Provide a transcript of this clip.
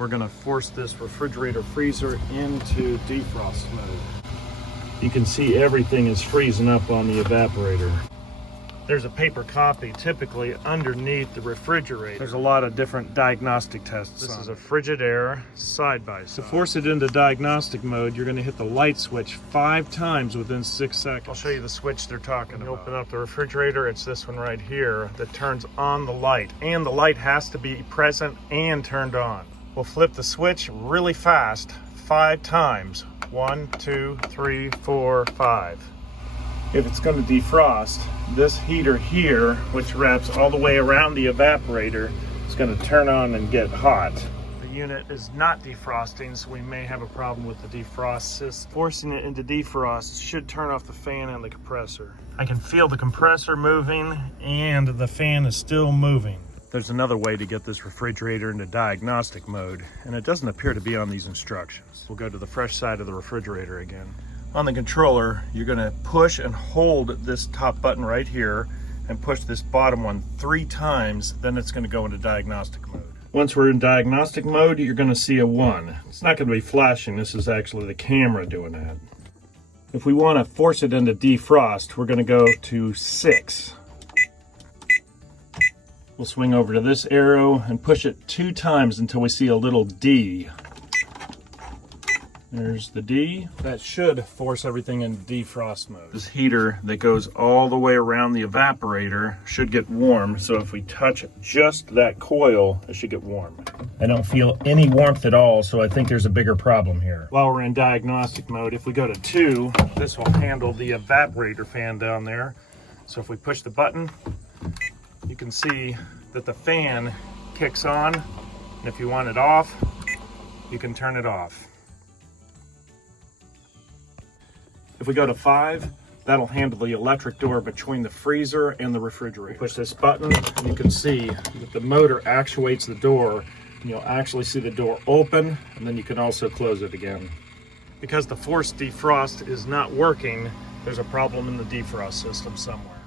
We're going to force this refrigerator freezer into defrost mode. You can see everything is freezing up on the evaporator. There's a paper copy typically underneath the refrigerator. There's a lot of different diagnostic tests. This is a frigidaire side by side. To force it into diagnostic mode, you're going to hit the light switch 5 times within 6 seconds. I'll show you the switch they're talking about. Open up the refrigerator, it's this one right here that turns on the light. And the light has to be present and turned on. We'll flip the switch really fast 5 times. 1, 2, 3, 4, 5. If it's going to defrost, this heater here, which wraps all the way around the evaporator, is going to turn on and get hot. The unit is not defrosting, so we may have a problem with the defrost system. Forcing it into defrost should turn off the fan and the compressor. I can feel the compressor moving and the fan is still moving. There's another way to get this refrigerator into diagnostic mode, and it doesn't appear to be on these instructions. We'll go to the fresh side of the refrigerator again. On the controller, you're going to push and hold this top button right here and push this bottom one 3 times, then it's going to go into diagnostic mode. Once we're in diagnostic mode, you're going to see a 1. It's not going to be flashing, this is actually the camera doing that. If we want to force it into defrost, we're going to go to 6. We'll swing over to this arrow and push it 2 times until we see a little D. There's the D. That should force everything in defrost mode. This heater that goes all the way around the evaporator should get warm, so if we touch just that coil, it should get warm. I don't feel any warmth at all, so I think there's a bigger problem here. While we're in diagnostic mode, if we go to 2, this will handle the evaporator fan down there. So if we push the button, you can see that the fan kicks on, and if you want it off, you can turn it off. If we go to 5, that'll handle the electric door between the freezer and the refrigerator. Push this button, and you can see that the motor actuates the door. And you'll actually see the door open, and then you can also close it again. Because the forced defrost is not working, there's a problem in the defrost system somewhere.